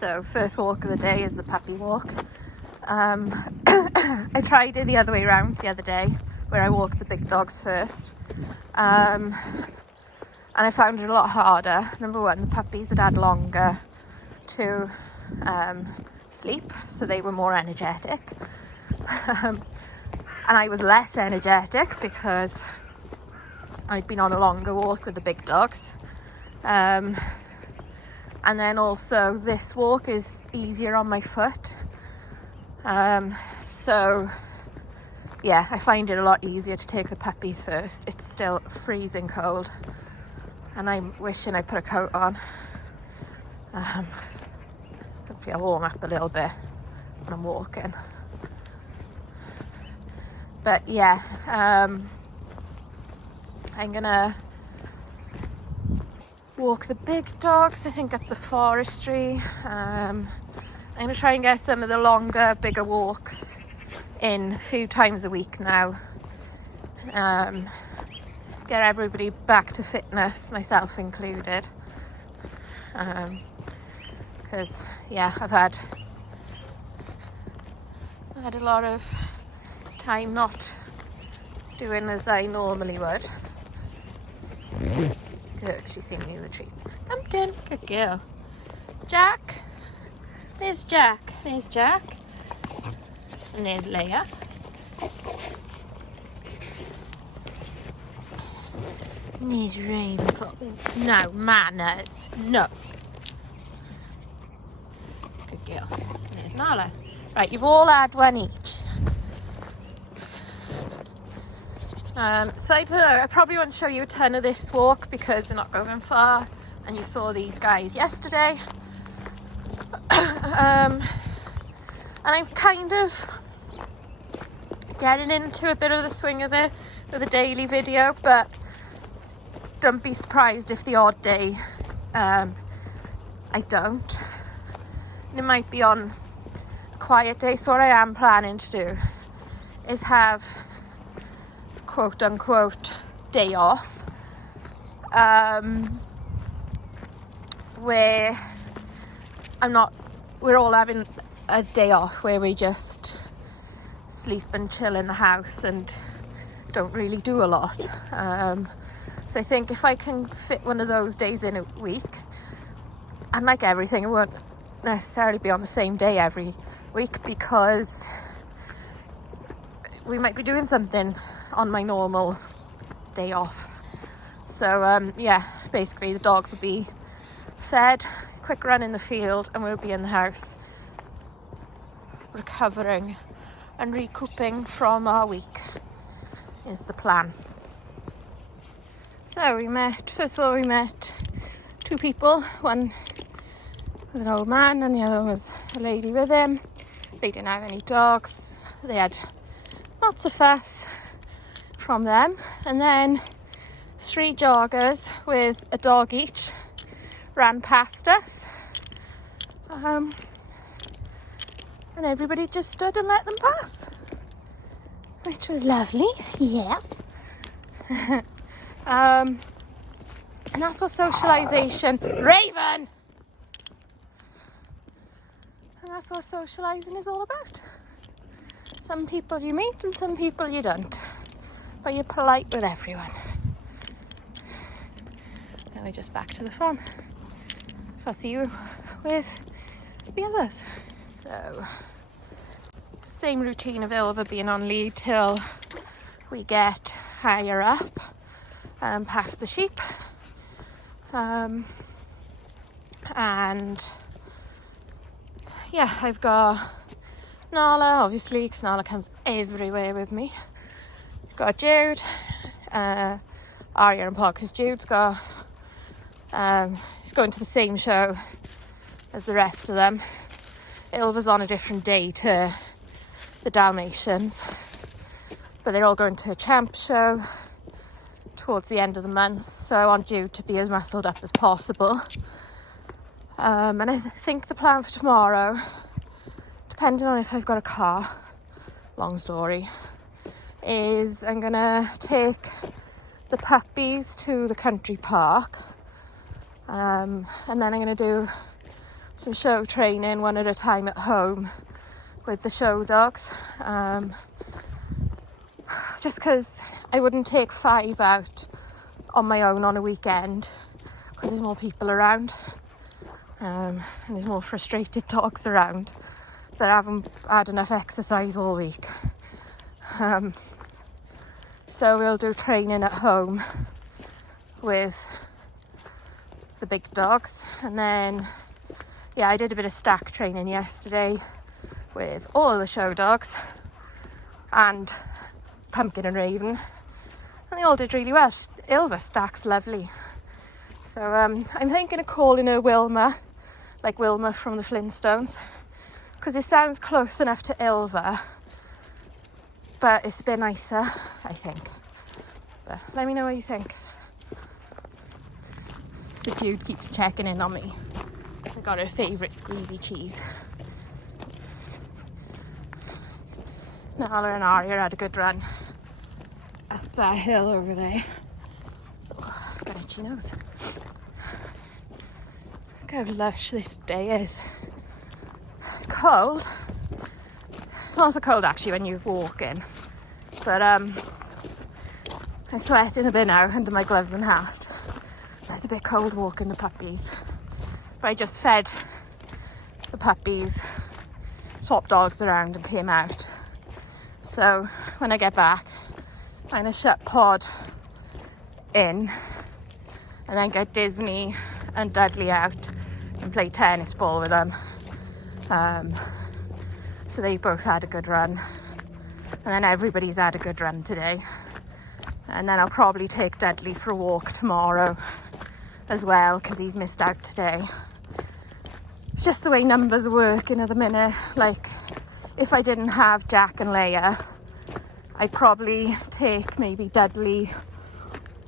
So first walk of the day is the puppy walk. I tried it the other way around the other day, where I walked the big dogs first. And I found it a lot harder. Number one, the puppies had longer to sleep, so they were more energetic. And I was less energetic because I'd been on a longer walk with the big dogs. And then also this walk is easier on my foot. So yeah, I find it a lot easier to take the puppies first. It's still freezing cold and I'm wishing I put a coat on. Hopefully I'll warm up a little bit when I'm walking. But yeah, I'm gonna walk the big dogs, I think, up the forestry. I'm gonna try and get some of the longer, bigger walks in a few times a week now. Get everybody back to fitness, myself included. Because yeah, I've had a lot of time not doing as I normally would. Good, she's seen me in the treats. Pumpkin, good girl. Jack, there's Jack. There's Jack. And there's Leia. And there's Ravenclaw. No, manners. No. Good girl. And there's Nala. Right, you've all had one each. So I don't know, I probably won't show you a ton of this walk because we're not going far and you saw these guys yesterday. And I'm kind of getting into a bit of the swing of it with a daily video, but don't be surprised if the odd day I don't. And it might be on a quiet day, so what I am planning to do is have quote unquote day off, where we're all having a day off where we just sleep and chill in the house and don't really do a lot. So I think if I can fit one of those days in a week, and like everything, it won't necessarily be on the same day every week because we might be doing something on my normal day off. So yeah, basically the dogs will be fed, quick run in the field, and we'll be in the house recovering and recouping from our week is the plan. So first of all we met two people. One was an old man and the other one was a lady with him. They didn't have any dogs. They had lots of fuss from them, and then 3 joggers with a dog each ran past us, and everybody just stood and let them pass, which was lovely. Yes. And that's what socialization, Raven, and that's what socializing is all about. Some people you meet and some people you don't, but you're polite with everyone. Now we're just back to the farm, so I'll see you with the others. So same routine of Ilva being on lead till we get higher up past the sheep, and yeah, I've got Nala, obviously, because Nala comes everywhere with me. Got Jude, Arya and Paul, because Jude's got he's going to the same show as the rest of them. Ilva's on a different day to the Dalmatians, but they're all going to a champ show towards the end of the month, so I want Jude to be as muscled up as possible. And I think the plan for tomorrow, depending on if I've got a car, long story, is I'm gonna take the puppies to the country park, and then I'm gonna do some show training one at a time at home with the show dogs. Just because I wouldn't take 5 out on my own on a weekend because there's more people around, and there's more frustrated dogs around that haven't had enough exercise all week. So we'll do training at home with the big dogs, and then I did a bit of stack training yesterday with all of the show dogs and Pumpkin and Raven, and they all did really well. Ilva stack's lovely, so I'm thinking of calling her Wilma, like Wilma from the Flintstones, because it sounds close enough to Ilva, but it's a bit nicer, I think. But let me know what you think. So Jude keeps checking in on me. So I got her favourite squeezy cheese. Nala and Arya had a good run up that hill over there. Oh, got itchy nose. Look how lush this day is. It's cold. It's not so cold actually when you're walking, but I'm sweating a bit now under my gloves and hat, so it's a bit cold walking the puppies. But I just fed the puppies, swapped dogs around and came out. So when I get back, I'm going to shut Pod in and then get Disney and Dudley out and play tennis ball with them. So they both had a good run. And then everybody's had a good run today. And then I'll probably take Dudley for a walk tomorrow as well, because he's missed out today. It's just the way numbers are working at the minute. Like, if I didn't have Jack and Leia, I'd probably take maybe Dudley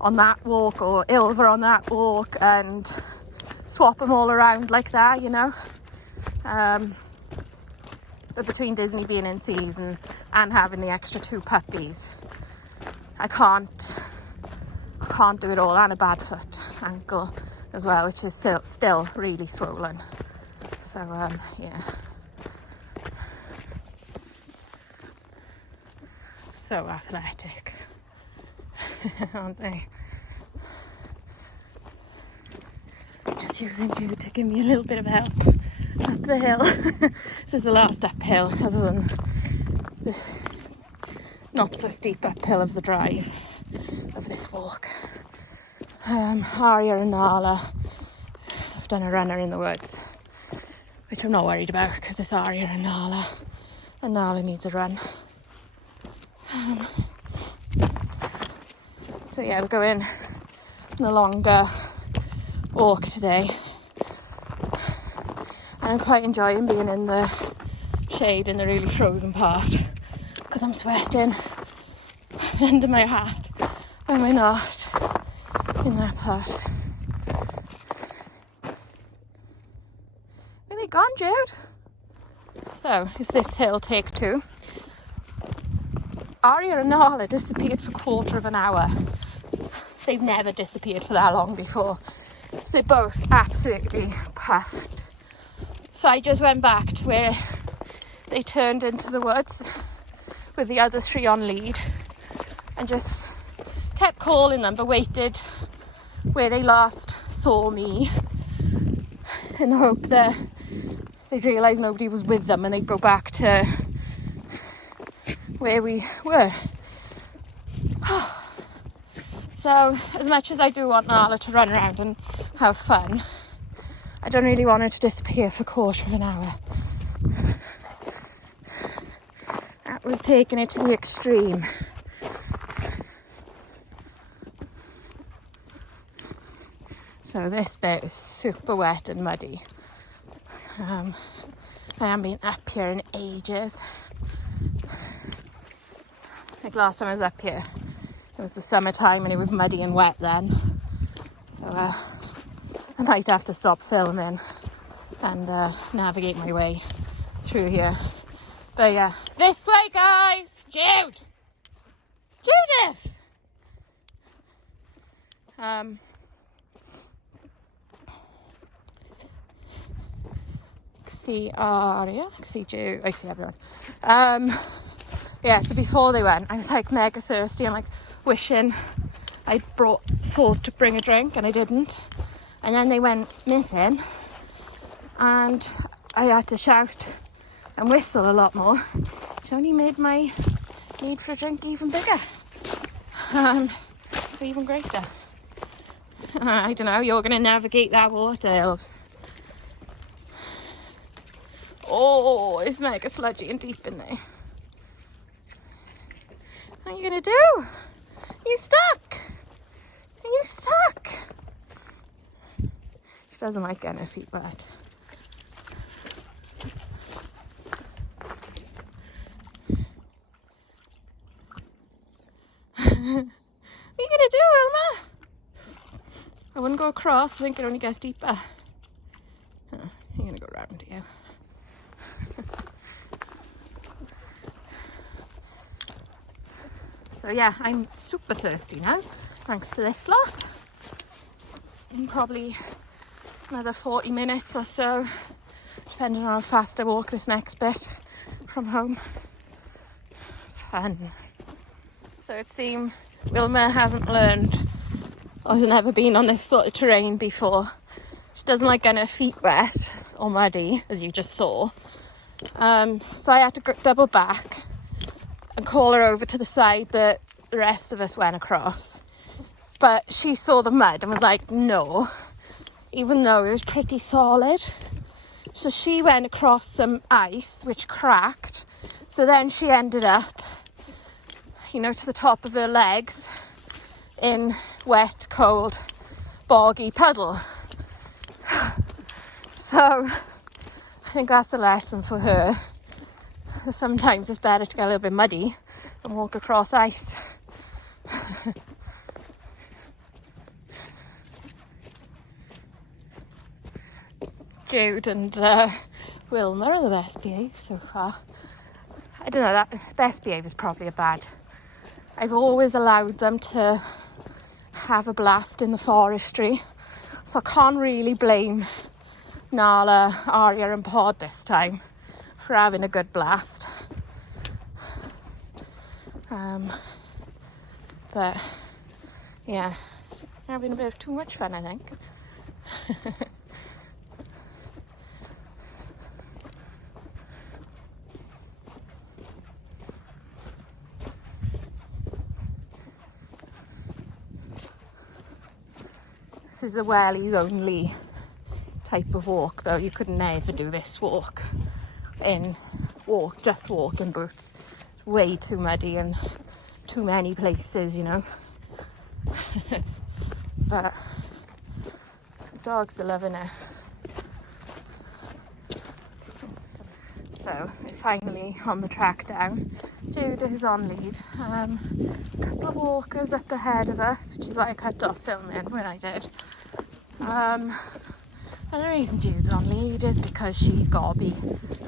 on that walk or Ilva on that walk and swap them all around like that, you know. But between Disney being in season and having the extra 2 puppies, I can't do it all, and a bad foot ankle as well, which is still really swollen. So yeah. So athletic, aren't they? Just using Jude to give me a little bit of help up the hill. This is the last uphill, other than this not so steep uphill of the drive of this walk. Arya and Nala have done a runner in the woods, which I'm not worried about because it's Arya and Nala needs a run. So yeah, we're going on a longer walk today, and I'm quite enjoying being in the shade in the really frozen part, because I'm sweating under my hat and I'm not in that part. Where they gone, Jude? So, is this hill take 2? Arya and Nala disappeared for a quarter of an hour. They've never disappeared for that long before. So they're both absolutely puffed. So I just went back to where they turned into the woods with the other 3 on lead and just kept calling them, but waited where they last saw me in the hope that they'd realise nobody was with them and they'd go back to where we were. So as much as I do want Nala to run around and have fun, I don't really want her to disappear for a quarter of an hour. That was taking it to the extreme. So this bit is super wet and muddy. I haven't been up here in ages. Like last time I was up here, it was the summertime and it was muddy and wet then. So I might have to stop filming and navigate my way through here. But yeah, this way guys! Jude! Judith! see Aria, I can see Jude, I see everyone. Yeah, so before they went, I was like mega thirsty and like wishing I thought to bring a drink, and I didn't. And then they went missing, and I had to shout and whistle a lot more. It's only made my need for a drink even bigger, even greater. I don't know, you're going to navigate that water, elves. Oh, it's mega sludgy and deep in there. What are you going to do? You stuck? Are you stuck? She doesn't like getting her feet wet. What are you going to do, Wilma? I wouldn't go across, I think it only gets deeper. Oh, you're going to go round you. So yeah, I'm super thirsty now, thanks to this lot. In probably another 40 minutes or so, depending on how fast I walk this next bit from home. Fun. So it seems Wilma hasn't learned, or has never been on this sort of terrain before. She doesn't like getting her feet wet or muddy, as you just saw. So I had to double back and call her over to the side that the rest of us went across. But she saw the mud and was like, no, even though it was pretty solid. So she went across some ice, which cracked. So then she ended up, you know, to the top of her legs in wet, cold, boggy puddle. So I think that's a lesson for her. Sometimes it's better to get a little bit muddy and walk across ice. Jude and Wilma are the best behaved so far. I don't know, that best behaved is probably a bad. I've always allowed them to have a blast in the forestry, so I can't really blame Nala, Aria and Pod this time for having a good blast. But yeah, having a bit of too much fun, I think. This is the wellies only type of walk, though. You could never do this walk in walking boots. Way too muddy and too many places, you know. But the dogs are loving it. So we're finally on the track down. Jude is on lead. A couple of walkers up ahead of us, which is why I cut off filming when I did. And the reason Jude's on lead is because she's gobby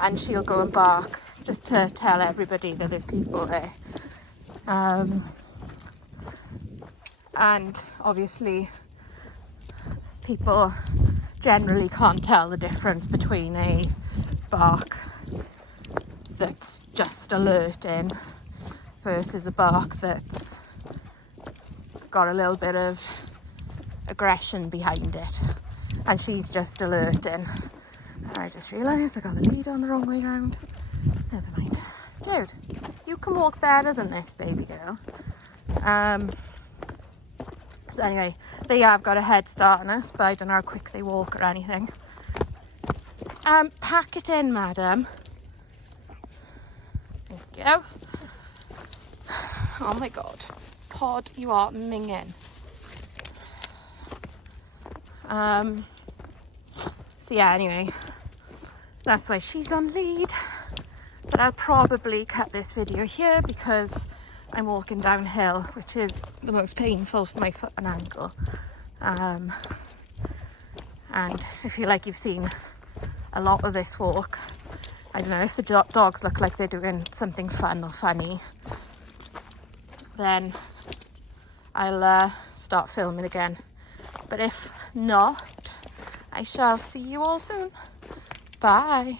and she'll go and bark just to tell everybody that there's people there. And obviously people generally can't tell the difference between a bark that's just alerting versus a bark that's got a little bit of aggression behind it, and she's just alerting. And I just realised I got the lead on the wrong way around. Never mind. Jude, you can walk better than this, baby girl. So anyway, they have got a head start on us, but I don't know how quick they walk or anything. Pack it in, madam. Thank you. Oh my god. Pod, you are minging. So yeah, anyway, that's why she's on lead. But I'll probably cut this video here because I'm walking downhill, which is the most painful for my foot and ankle. And I feel like you've seen a lot of this walk. I don't know, if the dogs look like they're doing something fun or funny, then I'll start filming again. But if not, I shall see you all soon. Bye.